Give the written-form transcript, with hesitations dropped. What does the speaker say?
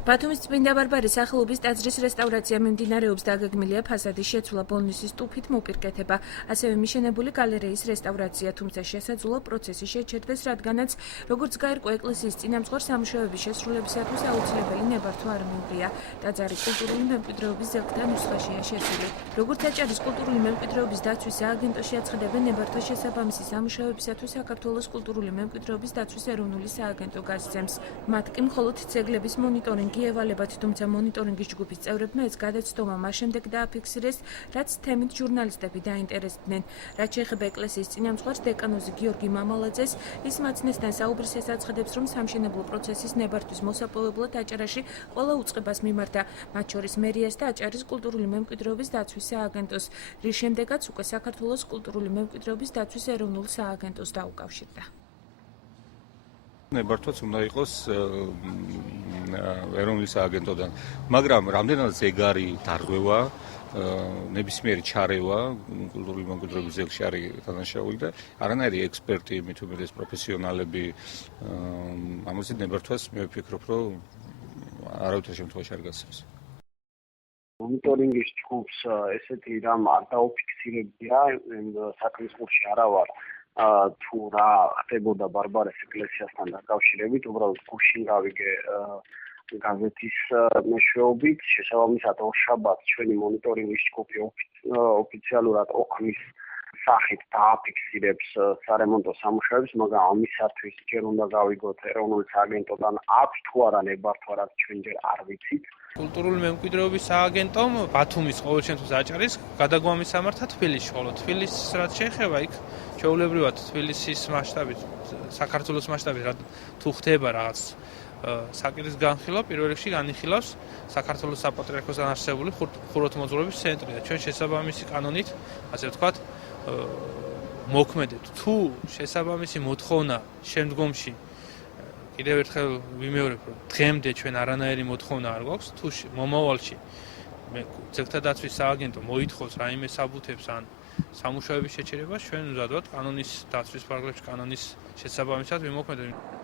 ბათუმის წმინდა ბარბარეს სახელობის ტაძრის რესტავრაცია მიმდინარეობს, დაგეგმილია ფასადის შეცვლა, ბოლნისის ტუფით მოპირკეთება, ასევე მიშენებული გალერეის რესტავრაცია, თუმცა შესაძლოა პროცესი შეჩერდეს, რადგანაც, როგორც გაირკვა ეკლესიის წინამძღვარ, სამუშაოების შესრულებისათვის აუცილებელი ნებართვა არ მიუღია. ტაძარი კულტურული მემკვიდრეობის ძეგლთან ნუსხაშია შეცვლილი. როგორც აჭარის კულტურული მემკვიდრეობის დაცვის სააგენტოში აცხადებენ, ნებართვა შესაბამისი სამუშაოებისათვის საქართველოს კულტურული მემკვიდრეობის დაცვის ეროვნული სააგენტო გასცემს. მათ კი მხოლოდ ძეგლების მონიტორინგი ევალებათ, თუმცა მონიტორინგის ჯგუფის წევრებმა ეს გადაცდომა მას შემდეგ დააფიქსირეს, რაც თემით ჟურნალისტები დაინტერესდნენ. რაც შეეხება ეკლესიის წინამძღვარს დეკანოზი გიორგი მამალაძეს, ის მაცნესთან საუბრისას აცხადებს, რომ სამშენებლო პროცესის ნებართვის მოსაპოვებლად აჭარაში ყველა უწყებას მიმართა, მათ შორის მერიას და აჭარის კულტურული მემკვიდრეობის დაცვის სააგენტოს, რის შემდეგაც უკვე საქართველოს კულტურული მემკვიდრეობის დაცვის ეროვნულ სააგენტოს დაუკავშირდა. ნებართვაც უნდა იყოს ეროვნული სააგენტოდან, მაგრამ რამდენადაც ეგარი დარღვევა, ნებისმიერი ჩარევა კულტურული მემკვიდრეობის ძეგლში არის დანაშაული და არანაირი ექსპერტი, მით უმეტეს პროფესიონალები ამაზე ნებართვას მე ვფიქრობ, რომ არავითარ შემთხვევაში არ გასცემს. მონიტორინგის ჯგუფს ესეთი რამ არ დაუფიქსირებია, საქმის ყურში არა ვარ. თუ რა ხდებოდა ბარბარეს ეკლესიასთან დაკავშირებით, უბრალოდ გუშინ გავიგე გაზეთის მეშვეობით, შესაბამისად ორშაბათს ჩვენი მონიტორინგის ჯგუფი ოფიციალურად ოქმის სახით დააფიქსირებს სარემონტო სამუშაოებს, მაგრამ ამისათვის ჯერ უნდა გავიგოთ ეროვნული სააგენტოდან აქვს თუ არა ნებართვა, რაც ჩვენ ჯერ არ ვიცით. კულტურული მემკვიდრეობის სააგენტომ ბათუმის ყოველ შემთხვევაში აჭარის გადაგვამისამართა თბილისში, ხოლო თბილისს რაც შეეხება იქ ჩვეულებრივად თბილისის მასშტაბით, საქართველოს მასშტაბით თუ ხდება რაღაც საკითხის განხილვა, პირველ რიგში განიხილავს საქართველოს საპატრიარქოსთან არსებული ხუროთმოძღვრების ცენტრი და ჩვენ შესაბამისი კანონით, ასე ვთქვათ, მოქმედებთ. თუ შესაბამისი მოთხოვნა შემდგომში კიდევ ერთხელ ვიმეორებ, რომ დღემდე ჩვენ არანაირი მოთხოვნა არ გვაქვს, თუ მომავალში ძეგლთა დაცვის სააგენტო მოითხოვს რაიმე საბუთებს ან სამუშაოების შეჩერებას, ჩვენ ვზადოთ კანონის დაცვის პარაგრაფში კანონის შესაბამისად ვიმოქმედებთ.